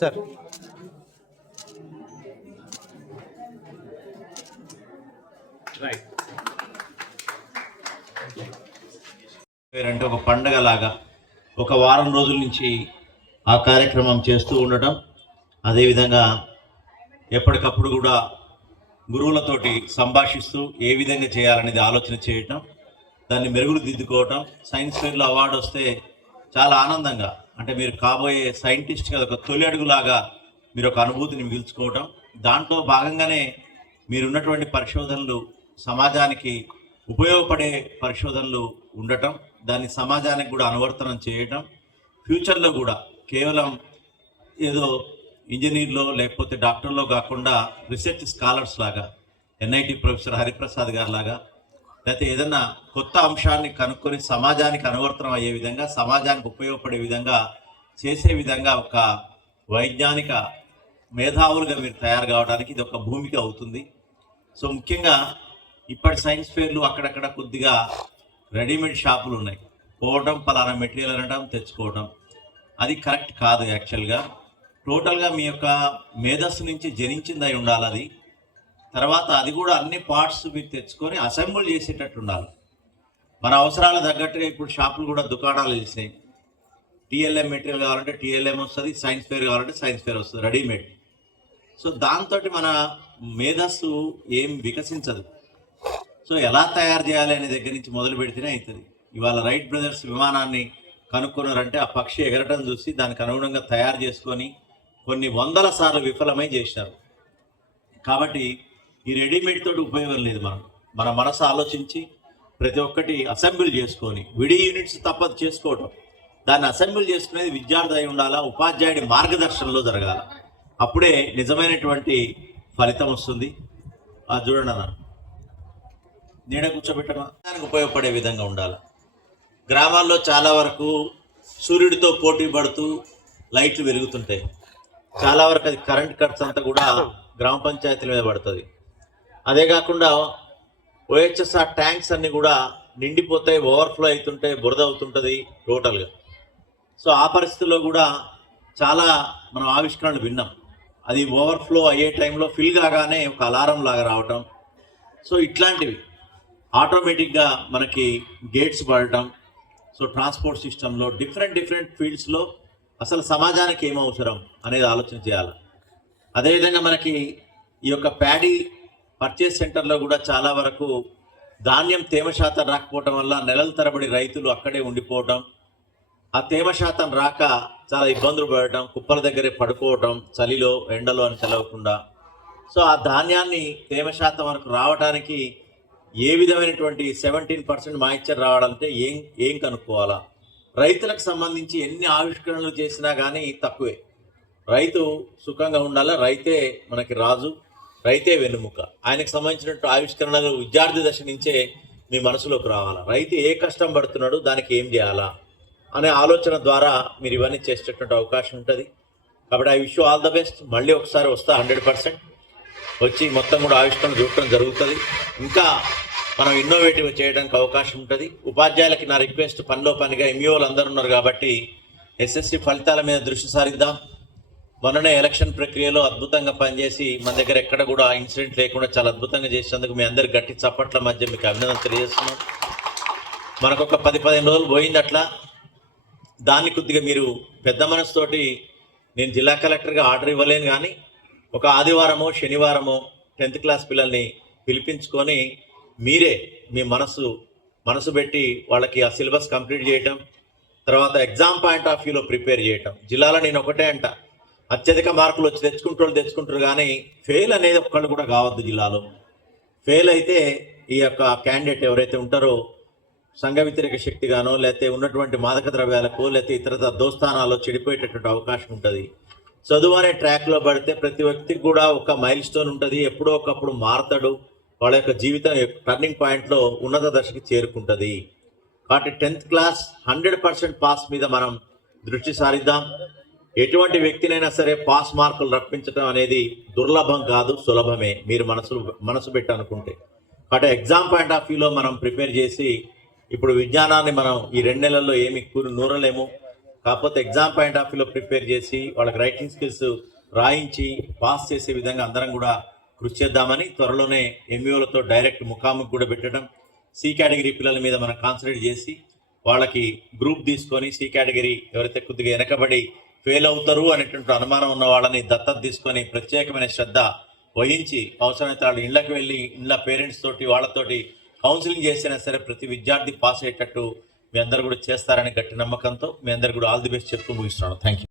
Sir అంటే ఒక పండగ లాగా ఒక వారం రోజుల నుంచి ఆ కార్యక్రమం చేస్తూ ఉండటం, అదేవిధంగా ఎప్పటికప్పుడు కూడా గురువులతోటి సంభాషిస్తూ ఏ విధంగా చేయాలనేది ఆలోచన చేయటం, దాన్ని మెరుగులు దిద్దుకోవటం. సైన్స్ ఫెయిర్లో అవార్డు వస్తే చాలా ఆనందంగా, అంటే మీరు కాబోయే సైంటిస్ట్ కదా, ఒక తొలి అడుగులాగా మీరు ఒక అనుభూతిని మిగుల్చుకోవటం. దాంట్లో భాగంగానే మీరున్నటువంటి పరిశోధనలు సమాజానికి ఉపయోగపడే పరిశోధనలు ఉండటం, దాన్ని సమాజానికి కూడా అనువర్తనం చేయటం, ఫ్యూచర్లో కూడా కేవలం ఏదో ఇంజనీర్లో లేకపోతే డాక్టర్లో కాకుండా రీసెర్చ్ స్కాలర్స్ లాగా, ఎన్ఐటి ప్రొఫెసర్ హరిప్రసాద్ గారు లాగా, లేకపోతే ఏదన్నా కొత్త అంశాన్ని కనుక్కొని సమాజానికి అనువర్తనం అయ్యే విధంగా, సమాజానికి ఉపయోగపడే విధంగా చేసే విధంగా ఒక వైజ్ఞానిక మేధావులుగా మీరు తయారు కావడానికి ఇది ఒక భూమిక అవుతుంది. సో ముఖ్యంగా ఇప్పటి సైన్స్ ఫెయిర్లు అక్కడక్కడ కొద్దిగా రెడీమేడ్ షాపులు ఉన్నాయి, పోవడం, పలానా మెటీరియల్ అనడం, తెచ్చుకోవడం, అది కరెక్ట్ కాదు. యాక్చువల్గా టోటల్గా మీ యొక్క మేధస్సు నుంచి జనించింది అయి ఉండాలి అది. తర్వాత అది కూడా అన్ని పార్ట్స్ మీరు తెచ్చుకొని అసెంబుల్ చేసేటట్టు ఉండాలి. మన అవసరాల తగ్గట్టుగా ఇప్పుడు షాపులు కూడా దుకాణాలు వేసినాయి. టీఎల్ఎం మెటీరియల్ కావాలంటే టీఎల్ఎం వస్తుంది, సైన్స్ ఫెయిర్ కావాలంటే సైన్స్ ఫెయిర్ వస్తుంది, రెడీమేడ్. సో దాంతో మన మేధస్సు ఏం వికసించదు. సో ఎలా తయారు చేయాలి అనే దగ్గర నుంచి మొదలు పెడితేనే అవుతుంది. ఇవాళ రైట్ బ్రదర్స్ విమానాన్ని కనుక్కున్నారంటే ఆ పక్షి ఎగరటం చూసి దానికి అనుగుణంగా తయారు చేసుకొని కొన్ని వందల సార్లు విఫలమై చేశారు. కాబట్టి ఈ రెడీమేడ్ తోటి ఉపయోగం లేదు. మన మనసు ఆలోచించి ప్రతి ఒక్కటి అసెంబ్లీ చేసుకొని, విడి యూనిట్స్ తప్పదు చేసుకోవటం, దాన్ని అసెంబ్లీ చేసుకునేది విద్యార్థి అయి ఉండాలా, ఉపాధ్యాయుడి మార్గదర్శనంలో జరగాల. అప్పుడే నిజమైనటువంటి ఫలితం వస్తుంది. అది చూడండి అన్న, నీడ కూర్చోబెట్టడం దానికి ఉపయోగపడే విధంగా ఉండాలి. గ్రామాల్లో చాలా వరకు సూర్యుడితో పోటీ పడుతూ లైట్లు వెలుగుతుంటాయి. చాలా వరకు అది కరెంట్ కట్స్ అంతా కూడా గ్రామ పంచాయతీల మీద పడుతుంది. అదే కాకుండా ఓహెచ్ఎస్ఆర్ ట్యాంక్స్ అన్నీ కూడా నిండిపోతాయి, ఓవర్ఫ్లో అవుతుంటాయి, బురద అవుతుంటుంది టోటల్గా. సో ఆ పరిస్థితుల్లో కూడా చాలా మనం ఆవిష్కరణలు విన్నాం. అది ఓవర్ఫ్లో అయ్యే టైంలో ఫిల్ కాగానే ఒక అలారం లాగా రావటం. సో ఇట్లాంటివి ఆటోమేటిక్గా మనకి గేట్స్ పడటం. సో ట్రాన్స్పోర్ట్ సిస్టంలో డిఫరెంట్ ఫీల్డ్స్లో అసలు సమాజానికి ఏం అవసరం అనేది ఆలోచన చేయాలి. అదేవిధంగా మనకి ఈ యొక్క ప్యాడీ పర్చేస్ సెంటర్లో కూడా చాలా వరకు ధాన్యం తేమ శాతం రాకపోవటం వల్ల నెలల తరబడి రైతులు అక్కడే ఉండిపోవటం, ఆ తేమ శాతం రాక చాలా ఇబ్బందులు పడటం, కుప్పల దగ్గరే పడుకోవటం, చలిలో ఎండలో అని తెలవకుండా. సో ఆ ధాన్యాన్ని తేమ శాతం వరకు రావడానికి ఏ విధమైనటువంటి 17% మాయిశ్చర్ రావాలంటే ఏం కనుక్కోవాలా? రైతులకు సంబంధించి ఎన్ని ఆవిష్కరణలు చేసినా కానీ తక్కువే. రైతు సుఖంగా ఉండాలా, రైతే మనకి రాజు, రైతే వెన్నుముక. ఆయనకు సంబంధించినట్టు ఆవిష్కరణలు విద్యార్థి దశ నుంచే మీ మనసులోకి రావాలా. రైతు ఏ కష్టం పడుతున్నాడు, దానికి ఏం చేయాలా అనే ఆలోచన ద్వారా మీరు ఇవన్నీ చేసేటటువంటి అవకాశం ఉంటుంది. కాబట్టి I wish you all the best. మళ్ళీ ఒకసారి వస్తా 100% వచ్చి మొత్తం కూడా ఆవిష్కరణ చూడటం జరుగుతుంది. ఇంకా మనం ఇన్నోవేటివ్ చేయడానికి అవకాశం ఉంటుంది. ఉపాధ్యాయులకి నా రిక్వెస్ట్, పనిలో పనిగా ఎంఈఓలు అందరూ ఉన్నారు కాబట్టి ఎస్ఎస్సి ఫలితాల మీద దృష్టి సారిద్దాం. మొన్ననే ఎలక్షన్ ప్రక్రియలో అద్భుతంగా పనిచేసి మన దగ్గర ఎక్కడ కూడా ఇన్సిడెంట్ లేకుండా చాలా అద్భుతంగా చేసినందుకు మీ అందరి గట్టి చప్పట్ల మధ్య మీకు అభినందన తెలియజేస్తున్నాం. మనకు ఒక 10-15 రోజులు పోయింది అట్లా. దాన్ని కొద్దిగా మీరు పెద్ద మనసుతోటి, నేను జిల్లా కలెక్టర్గా ఆర్డర్ ఇవ్వలేను కానీ ఒక ఆదివారమో శనివారమో 10th క్లాస్ పిల్లల్ని పిలిపించుకొని మీరే మీ మనసు పెట్టి వాళ్ళకి ఆ సిలబస్ కంప్లీట్ చేయటం, తర్వాత ఎగ్జామ్ పాయింట్ ఆఫ్ వ్యూలో ప్రిపేర్ చేయటం. జిల్లాలో నేను ఒకటే అంట, అత్యధిక మార్కులు వచ్చి తెచ్చుకుంటారు కానీ ఫెయిల్ అనేది ఒక్కళ్ళు కూడా కావద్దు. జిల్లాలో ఫెయిల్ అయితే ఈ యొక్క క్యాండిడేట్ ఎవరైతే ఉంటారో సంఘ వ్యతిరేక శక్తిగానో, లేకపోతే ఉన్నటువంటి మాదక ద్రవ్యాలకు, లేకపోతే ఇతర దోస్తానాల్లో చెడిపోయేటటువంటి అవకాశం ఉంటుంది. చదువు అనే ట్రాక్లో పడితే ప్రతి వ్యక్తికి కూడా ఒక మైల్ స్టోన్ ఉంటుంది, ఎప్పుడో ఒకప్పుడు మారతాడు, వాళ్ళ యొక్క జీవితం టర్నింగ్ పాయింట్లో ఉన్నత దశకి చేరుకుంటుంది. కాబట్టి 10th క్లాస్ 100% పాస్ మీద మనం దృష్టి సారిద్దాం. ఎటువంటి వ్యక్తినైనా సరే పాస్ మార్కులు రప్పించడం అనేది దుర్లభం కాదు, సులభమే మీరు మనసు పెట్టి అనుకుంటే. కాబట్టి ఎగ్జామ్ పాయింట్ ఆఫ్ వ్యూలో మనం ప్రిపేర్ చేసి ఇప్పుడు విజ్ఞానాన్ని మనం ఈ 2 నెలల్లో ఏమి నూరలేము. కాకపోతే ఎగ్జామ్ పాయింట్ ఆఫ్ వ్యూలో ప్రిపేర్ చేసి వాళ్ళకి రైటింగ్ స్కిల్స్ రాయించి పాస్ చేసే విధంగా అందరం కూడా కృషి చేద్దామని త్వరలోనే ఎంఈఓలతో డైరెక్ట్ ముఖాముఖి కూడా పెట్టడం, సి కేటగిరీ పిల్లల మీద మనం కాన్సన్ట్రేట్ చేసి వాళ్ళకి గ్రూప్ తీసుకొని సి కేటగిరీ ఎవరైతే కొద్దిగా వెనకబడి ఫెయిల్ అవుతారు అనేటువంటి అనుమానం ఉన్న వాళ్ళని దత్తత తీసుకొని ప్రత్యేకమైన శ్రద్ధ వహించి అవసరమైతే వాళ్ళ ఇళ్ళకి వెళ్ళి ఇళ్ళ పేరెంట్స్ తోటి వాళ్ళతోటి కౌన్సిలింగ్ చేసినా సరే ప్రతి విద్యార్థి పాస్ అయ్యేటట్టు మీ అందరు కూడా చేస్తారని గట్టి నమ్మకంతో మీ అందరు కూడా ఆల్ ది బెస్ట్ చెప్తూ ముగిస్తున్నాను. Thank you.